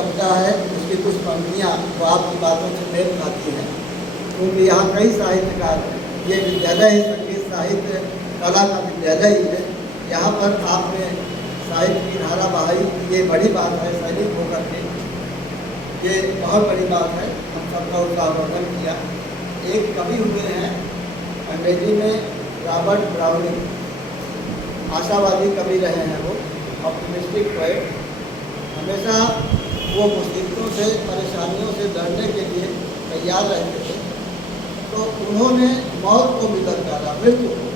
कविता है, उसकी कुछ पंक्तियाँ वो आपकी बातों से मेल खाती हैं, क्योंकि यहाँ कई साहित्यकार हैं। ये विद्यालय है, संगीत साहित्य कला का विद्यालय ही है। यहाँ पर आपने साहित्य की धारा बहाई, ये बड़ी बात है। सैनिक होकर के ये बहुत बड़ी बात है, हम सबका उसका वर्णन किया। एक कवि हुए हैं अंग्रेजी में रॉबर्ट ब्राउनिंग, आशावादी कवि रहे हैं वो, ऑप्टिमिस्टिक पोएट। हमेशा वो मुसीबतों से, परेशानियों से लड़ने के लिए तैयार रहते थे। तो उन्होंने मौत को भी ललकारा, मृत्यु को,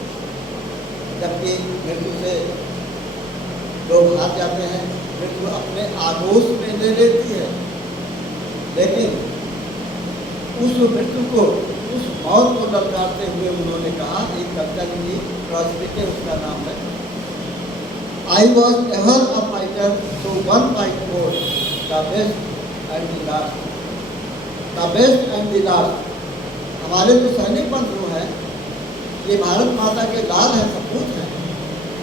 जबकि मृत्यु से लोग हार जाते हैं, मृत्यु अपने आगोश में ले लेती है, लेकिन उस मृत्यु को, उस मौत को ललकारते हुए उन्होंने कहा, एक कविता लिखी, क्रॉसबिटे उसका नाम है, I was ever a fighter, so one fight more, the best and the last, the best and the last। हमारे जो सैनिक बंधु हैं, ये भारत माता के लाल हैं, सपूत हैं।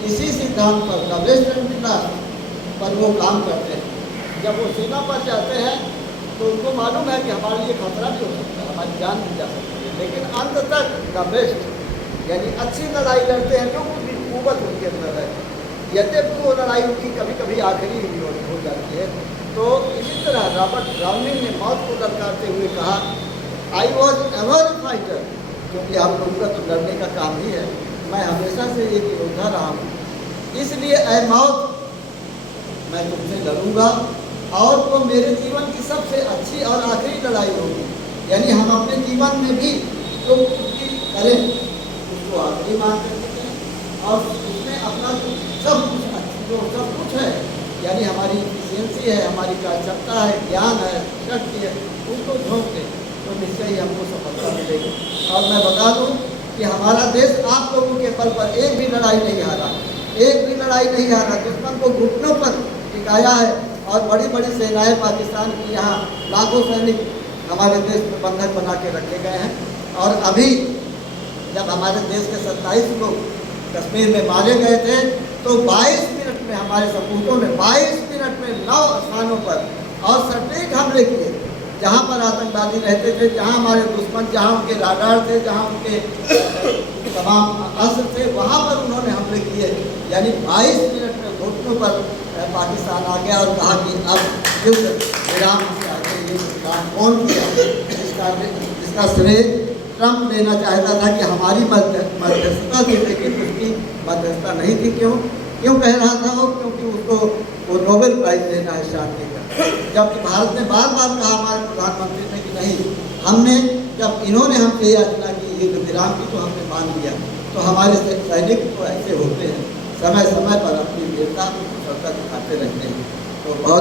इसी सिद्धांत पर, the best and the last पर वो काम करते हैं। जब वो सीमा पर जाते हैं तो उनको मालूम है कि हमारे लिए खतरा भी हो सकता है, हमारी जान भी जा सकती है, लेकिन अंत तक द बेस्ट यानी अच्छी लड़ाई लड़ते हैं, जो कुछ भी कुव्वत उनके अंदर है। यद्यपि वो लड़ाई उनकी कभी कभी आखिरी ही हो जाती है। तो इसी तरह रॉबर्ट ब्राउनिंग ने मौत को ललकारते हुए कहा, आई वॉज एवर फाइटर, क्योंकि आप लोगों का तो लड़ने का काम ही है, मैं हमेशा से एक योद्धा रहा हूँ, इसलिए ऐ मौत मैं तुमसे लड़ूंगा, और वो मेरे जीवन की सबसे अच्छी और आखिरी लड़ाई होगी। यानी हम अपने जीवन में भी जो कुछ करें उसको आखिरी मान करके करें, और उसमें अपना सब कुछ है, यानी हमारी इफिशियंसी है, हमारी कार्यक्षमता है, ज्ञान है, शक्ति है, उसको झोंक दें तो निश्चय ही हमको सफलता मिलेगी। और मैं बता दूं कि हमारा देश आप लोगों के बल पर एक भी लड़ाई नहीं हारा, एक भी लड़ाई नहीं हारा, दुश्मन को घुटनों पर टिकाया है। और बड़ी बड़ी सेनाएं पाकिस्तान की यहाँ लाखों सैनिक हमारे देश में बंधक बना के रखे गए हैं। और अभी जब हमारे देश के 27 लोग कश्मीर में मारे गए थे तो 22 मिनट में हमारे सपूतों ने 22 मिनट में 9 स्थानों पर और सटीक हमले किए, जहाँ पर आतंकवादी रहते थे, जहाँ हमारे दुश्मन, जहाँ उनके राडार थे, जहाँ उनके तमाम अस्त्र थे, वहाँ पर उन्होंने हमले किए। यानी 22 मिनट में घुटनों पर पाकिस्तान आ गया और कहा कि अब युद्ध विराम से आगे ये काम कौन किया। इसका श्रेय ट्रंप लेना चाहता था कि हमारी मध्यस्थता थी, लेकिन उसकी मध्यस्थता नहीं थी। क्यों कह रहा था वो? क्योंकि उसको वो नोबेल प्राइज लेना है शांति का। जबकि भारत ने बार बार कहा, हमारे प्रधानमंत्री ने, कि नहीं, हमने जब इन्होंने हमसे याचना की युद्ध विराम की तो हमने मान लिया। तो हमारे सैनिक तो ऐसे होते हैं, समय समय पर अपनी वीरता कुशलता दिखाते रहते हैं। तो बहुत